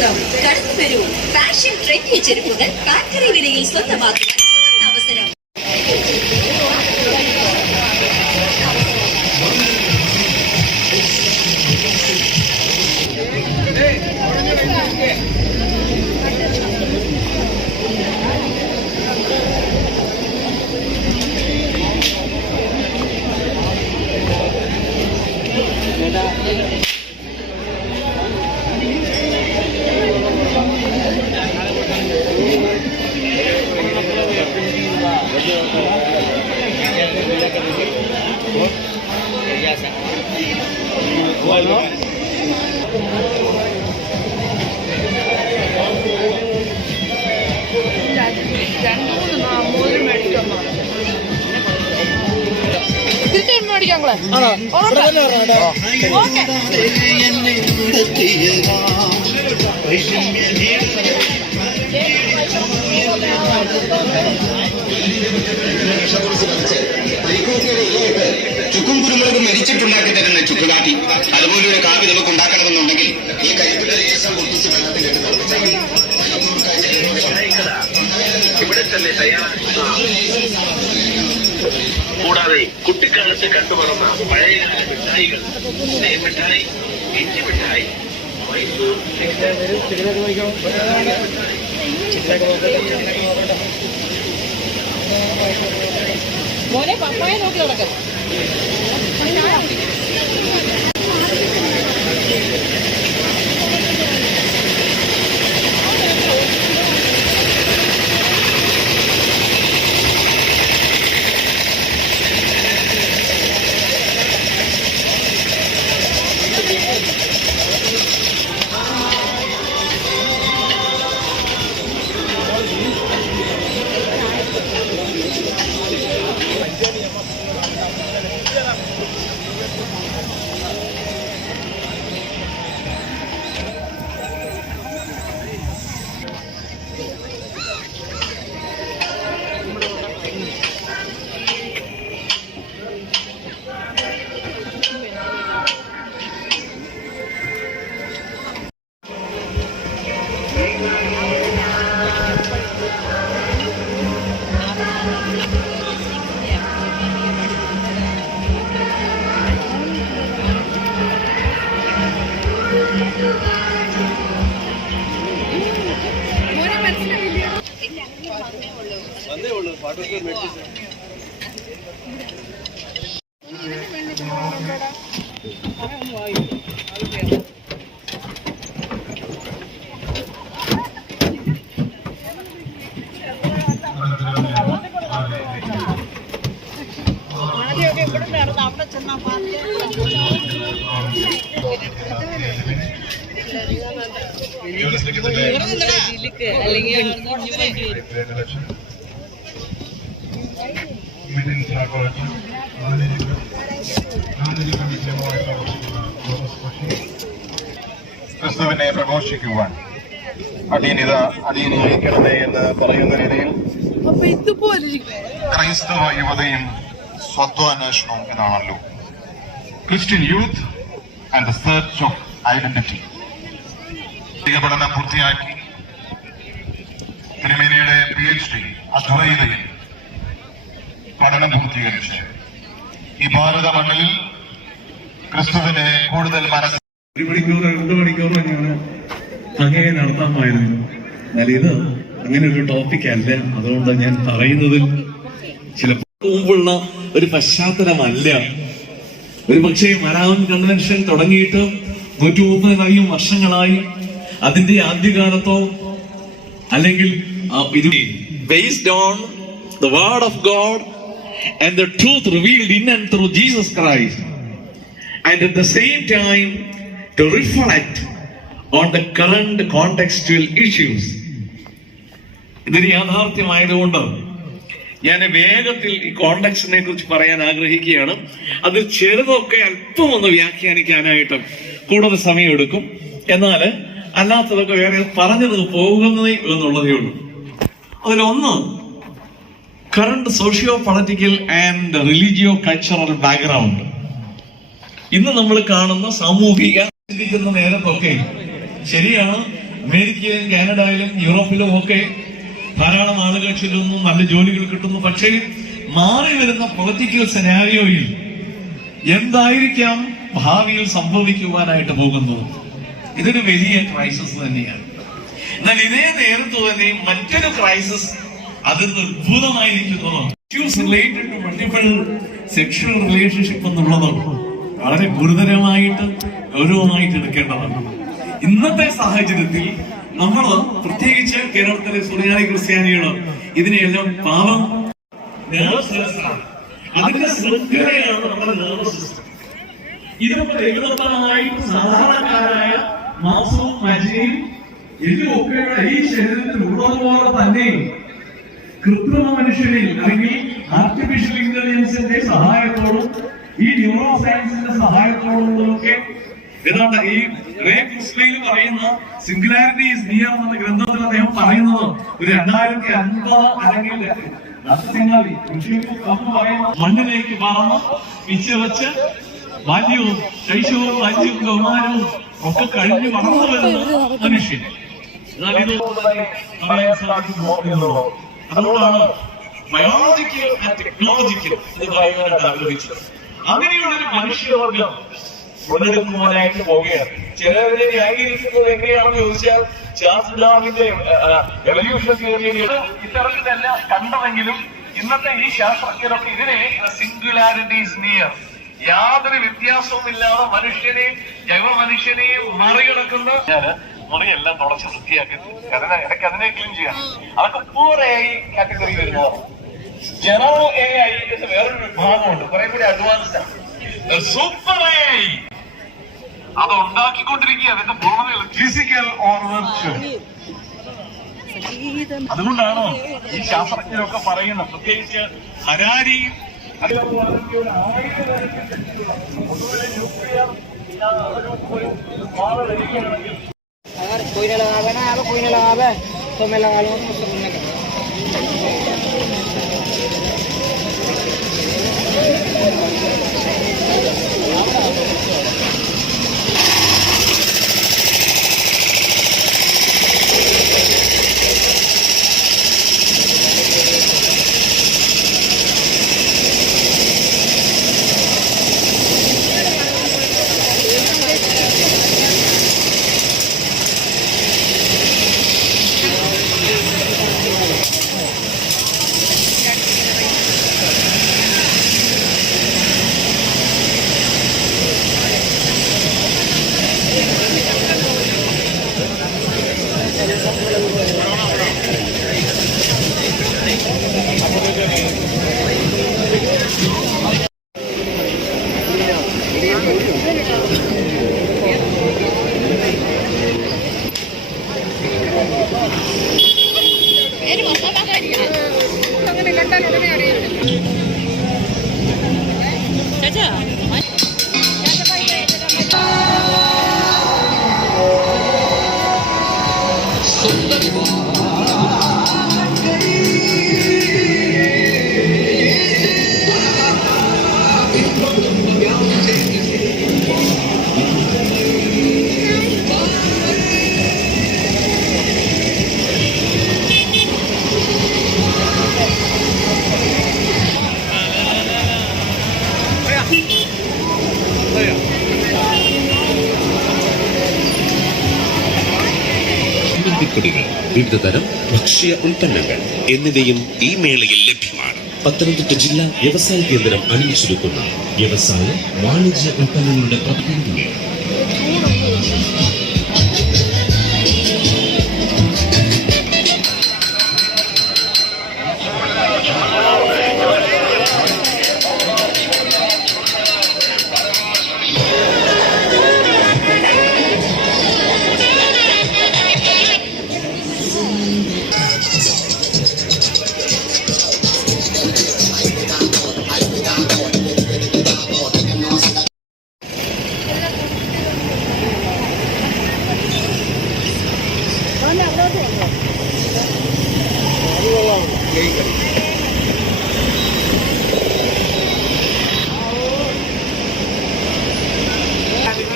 മാത്രം. കടന്നു വരൂ, ഫാഷൻ ട്രെൻഡി ചെരുപ്പുകൾ ഫാക്ടറി വിലയിൽ സ്വന്തമാക്കുവാൻ അവസരം. ചുക്കും കുരുമുളകും മരിച്ചിട്ടുണ്ടാക്കി തരുന്ന ചുക്കുകാട്ടി അതുപോലെ ഒരു കാപ്പി നമുക്ക് ഉണ്ടാക്കണമെന്നുണ്ടെങ്കിൽ ഈ കരിപ്പിന്റെ ലേശം പൊട്ടിച്ച് വെള്ളത്തിലിട്ട് ഇവിടെ തന്നെ തയ്യാറാക്കുന്ന കൂടാതെ കുട്ടിക്കാലത്ത് കണ്ടുമറന്ന പഴയകാല മിഠായികൾ മിഠായി ഇഞ്ചി മിഠായി മൈസൂർ മോനെ പപ്പായ നോക്കി നടക്കാം. ക്രിസ്തുവിനെ പ്രഘോഷിക്കുവാൻ അടിയനിക്കണമേ എന്ന് പറയുന്ന രീതിയിൽ ക്രൈസ്തവ യുവതയും സ്വത്വാന്വേഷണവും എന്നാണല്ലോ Christian youth and the search of identity. പഠനം പൂർത്തിയാക്കി തിരുമേനിയുടെ PhD അദ്വൈതയിൽ പഠനം പൂർത്തീകരിച്ച് ഈ ഭാരത മണ്ണിൽ ക്രിസ്തുവിനെ കൂടുതൽ ഒരു മണിക്കൂറോ 2 മണിക്കൂറോ ഞാൻ അങ്ങനെ നടത്താമായിരുന്നു. എന്നാൽ ഇത് അങ്ങനെ ഒരു ടോപ്പിക് അല്ല. അതുകൊണ്ട് ഞാൻ പറയുന്നതിൽ ചിലപ്പോൾ മുമ്പുള്ള ഒരു പശ്ചാത്തലമല്ല. ഒരു പക്ഷേ മരാവൻ കൺവെൻഷൻ തുടങ്ങിയിട്ട് 130 വർഷങ്ങളായി. അതിന്റെ ആദ്യകാലത്തോ അല്ലെങ്കിൽ based on the word of God and the truth revealed in and through Jesus Christ, and at the same time to reflect on the current contextual issues. ഇതിന് യാഥാർത്ഥ്യമായതുകൊണ്ട് ഞാൻ വേഗത്തിൽ ഈ കോണ്ടക്സ്റ്റിനെ കുറിച്ച് പറയാൻ ആഗ്രഹിക്കുകയാണ്. അത് ചെറുതൊക്കെ അല്പം ഒന്ന് വ്യാഖ്യാനിക്കാനായിട്ട് കൂടുതൽ സമയമെടുക്കും. എന്നാൽ അല്ലാത്തതൊക്കെ വേറെ പറഞ്ഞത് പോകുന്നതേ എന്നുള്ളതേ ഉള്ളൂ. അതിലൊന്ന് current socio political and religio cultural background. ഇന്ന് നമ്മൾ കാണുന്ന സാമൂഹിക ചിന്തിക്കുന്ന നേരത്തൊക്കെ ശരിയാണ്, അമേരിക്കയിലും കാനഡയിലും യൂറോപ്പിലും ഒക്കെ ധാരാളം ആളുകൾ ചെല്ലുന്നു, നല്ല ജോലികൾ കിട്ടുന്നു. പക്ഷേ മാറി വരുന്ന പൊളിറ്റിക്കൽ സെനാരിയോയിൽ എന്തായിരിക്കാം ഭാവിയിൽ സംഭവിക്കുവാനായിട്ട് പോകുന്നത്? ഇതൊരു വലിയ ക്രൈസിസ് തന്നെയാണ്. എന്നാൽ ഇതേ നേരത്ത് തന്നെ മറ്റൊരു ക്രൈസിസ് അത് നിർഭൂതമായിരിക്കുന്നത് related to multiple sexual relationship എന്നുള്ളത് വളരെ ഗുരുതരമായിട്ട് ഗൗരവമായിട്ട് എടുക്കേണ്ടതാണ്. ഇന്നത്തെ സാഹചര്യത്തിൽ നമ്മൾ പ്രത്യേകിച്ച് കേരളത്തിലെ സുറിയാനി ക്രിസ്ത്യാനികൾ ഇതിനെയെല്ലാം പാവം അതിന്റെ ശൃംഖലയാണ് നമ്മുടെ നെർവസ് സിസ്റ്റം. ഇതിനൊക്കെ രക്തത്തായിട്ട് സാധാരണക്കാരായ മാംസവും മജ്ജയും എല്ലുമൊക്കെയുള്ള ഈ ശരീരത്തിൽ ഉള്ളതുപോലെ തന്നെ കൃത്രിമ മനുഷ്യരിൽ അല്ലെങ്കിൽ ആർട്ടിഫിഷ്യൽ ഇന്റലിജൻസിന്റെ സഹായത്തോടും ഈ ന്യൂറോ സയൻസിന്റെ സഹായത്തോടുമൊക്കെ ഏതാണ്ട് ഈ റേ കുസ്ലയിൽ പറയുന്ന സിംഗുലാരിറ്റി ഈസ് നിയർ എന്ന ഗ്രന്ഥത്തിൽ അദ്ദേഹം പറയുന്നത് ഒരു 2050 അല്ലെങ്കിൽ മണ്ണിലേക്ക് പറന്ന് പിച്ച് വെച്ച് ബാല്യവും ശൈശവവും ബാല്യവും കൗമാരവും ഒക്കെ കഴിഞ്ഞ് വളർന്നു വരുന്ന മനുഷ്യൻ. എന്നാൽ ഇത് പറയാൻ സാധിക്കുമോ എന്നുള്ളത്. അതുകൊണ്ടാണ് ബയോളജിക്കൽ ആൻഡ് ടെക്നോളജിക്കൽ ഇത് പറയാനായിട്ട് ആഗ്രഹിച്ചത്. അങ്ങനെയുള്ളൊരു മനുഷ്യവർഗം മുന്നെടുക്കുവാനായിട്ട് പോവുകയാണ്. ചിലരെ ന്യായീകരിക്കുന്നത് എങ്ങനെയാണെന്ന് ചോദിച്ചാൽ ചാൾസ് ഡാർവിന്റെ എവല്യൂഷൻ തിയറിയിൽ ഇത്തരത്തിലെല്ലാം കണ്ടതെങ്കിലും ഇന്നത്തെ ഈ ശാസ്ത്രജ്ഞരൊക്കെ ഇതിനെ സിംഗുലാരിറ്റീസ് നിയർ, യാതൊരു വ്യത്യാസവും ഇല്ലാതെ മനുഷ്യനെയും ജൈവ മനുഷ്യനെയും മറികടക്കുന്ന മുറിയെല്ലാം തുടച്ച് വൃത്തിയാക്കി ഇടയ്ക്ക് അതിനെ ക്ലീൻ ചെയ്യാം. അതൊക്കെ പൂർ AI കാറ്റഗറി വരുന്നതാണ്. ജനറൽ AI എന്ന് വേറൊരു വിഭാഗമുണ്ട്, കുറെ കൂടി അഡ്വാൻസ്ഡ് ആണ്. സൂപ്പർ AI അത് ഉണ്ടാക്കിക്കൊണ്ടിരിക്കുക. അതിന്റെ പൂർണ്ണതയിൽ ഫിസിക്കൽ ഓർ വെർച്വൽ. അതുകൊണ്ടാണ് ഈ ശാസ്ത്രജ്ഞരൊക്കെ പറയുന്നത്, പ്രത്യേകിച്ച് ഹരാരി कोई नहीं लगावे ना, कोई नहीं लगावे तो मैं लगा लूंगा मुझसे बोलने का। കുടികൾ, വിവിധ തരം ഭക്ഷ്യ ഉൽപ്പന്നങ്ങൾ എന്നിവയും ഈ മേളയിൽ ലഭ്യമാണ്. പത്തനംതിട്ട ജില്ലാ വ്യവസായ കേന്ദ്രം അണിയിച്ചൊരുക്കുന്ന വ്യവസായ വാണിജ്യ ഉൽപ്പന്നങ്ങളുടെ പ്രതിനിധികൾ.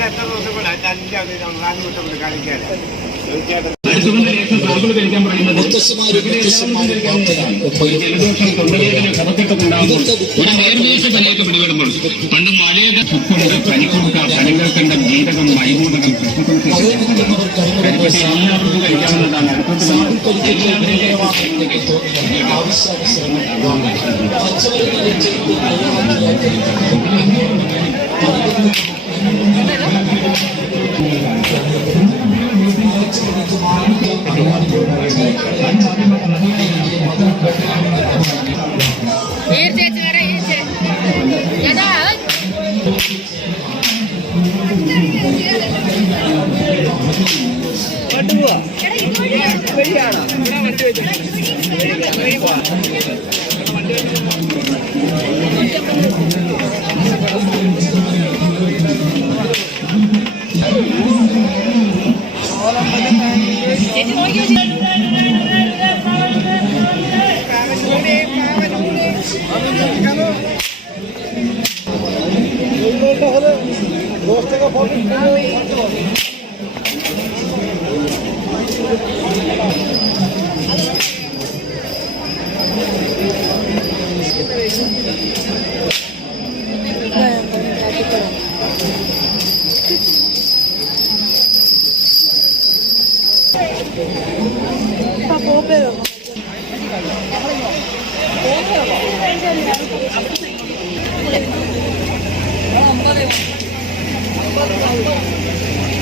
എത്ര ദിവസം കൂടെ 5 റാൻ വിട്ട് കാണിക്കാൻ മുത്തശ്ശിമാരും മുത്തശ്ശന്മാരും മാത്രമാണ് പണ്ട് മഴയൊക്കെ ചുക്കുണ്ട് പനിക്കൊടുക്ക പനികൾക്കണ്ട ജീരകം മൈമൂടകം എല്ലാവർക്കും കഴിക്കാവുന്നതാണ്.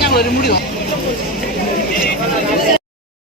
ഞാൻ ഒരു മുടി